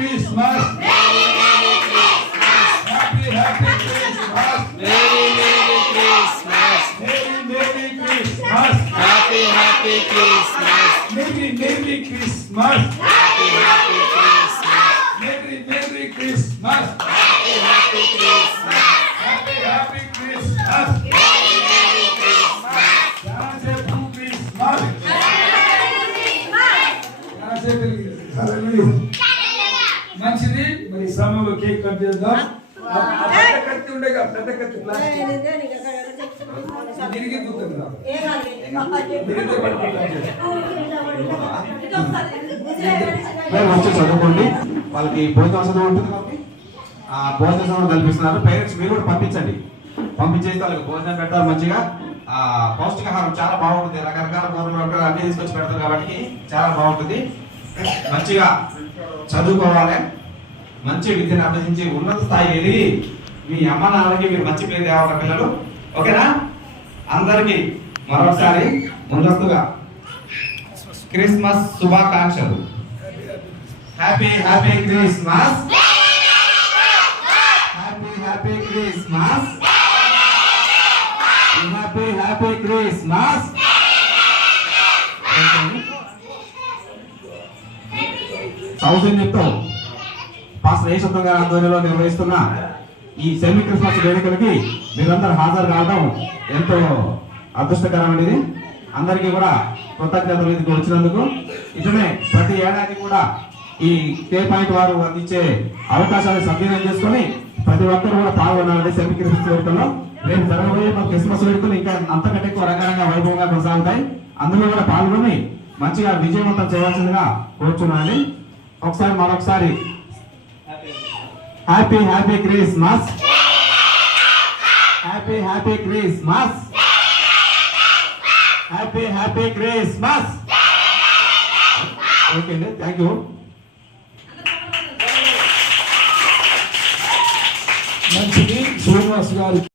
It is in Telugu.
Christmas. Merry Merry Christmas. Happy Happy Christmas. Merry Merry Christmas. Merry Merry Christmas. Happy Happy Christmas. Merry Merry Christmas. Happy Happy Christmas. Merry Merry Christmas. Happy Happy Christmas. Happy Happy Christmas. Merry Merry Christmas. Happy Christmas. Hallelujah. మంచిది. మరి సమయంలో కేక్ కట్ చేద్దాం. పెద్ద కత్తి పెద్ద తిరిగి వచ్చి చదువుకోండి. వాళ్ళకి భోజన వసతి ఉంటుంది కాబట్టి ఆ భోజన సమయం కల్పిస్తున్నారు. పేరెంట్స్ మీరు కూడా పంపించండి. పంపించేసి వాళ్ళకి భోజనం పెట్టాలి మంచిగా. ఆ పౌష్టికాహారం చాలా బాగుంటుంది. రకరకాల కూరలు అన్ని తీసుకొచ్చి పెడతారు కాబట్టి చాలా బాగుంటుంది. మంచిగా చదువుకోవాలి మంచి విద్యను అభ్యసించి ఉన్నత స్థాయి వెళ్ళి మీ అమ్మ నాన్నకి మీరు మంచి పేరు తేవాలి పిల్లలు. ఓకేనా? అందరికీ మరొకసారి ముందస్తుగా క్రిస్మస్ శుభాకాంక్షలు. Happy happy Christmas happy happy Christmas happy happy Christmas సౌజన్యంతో పాస్టర్ యేసుత్వం గారి ఆధ్వర్యంలో నిర్వహిస్తున్న ఈ సెమీ క్రిస్మస్ వేడుకలకి మీరందరూ హాజరు కావడం ఎంతో అదృష్టకరమైనది అందరికీ కూడా కృతజ్ఞతలు ఇది వచ్చినందుకు. ఇటునే ప్రతి ఏడాది కూడా ఈ కే పాయింట్ వారు అందించే అవకాశాన్ని సద్వినియోగం చేసుకొని ప్రతి ఒక్కరు కూడా పాల్గొనాలని సెమీ క్రిస్మస్ వేడుకల్లో. రేపు జరగబోయే మా క్రిస్మస్ వేడుకలు ఇంకా అంతకంటే ఎక్కువ రంగరంగ వైభవంగా కొనసాగుతాయి. అందులో కూడా పాల్గొని మంచిగా విజయవంతం చేయాల్సిందిగా కోరుచున్నాను ఒకసారి మరొకసారి. Happy happy Christmas happy happy Christmas happy happy Christmas okay అండి థ్యాంక్ యూ మంచిది. శ్రీనివాస్ గారు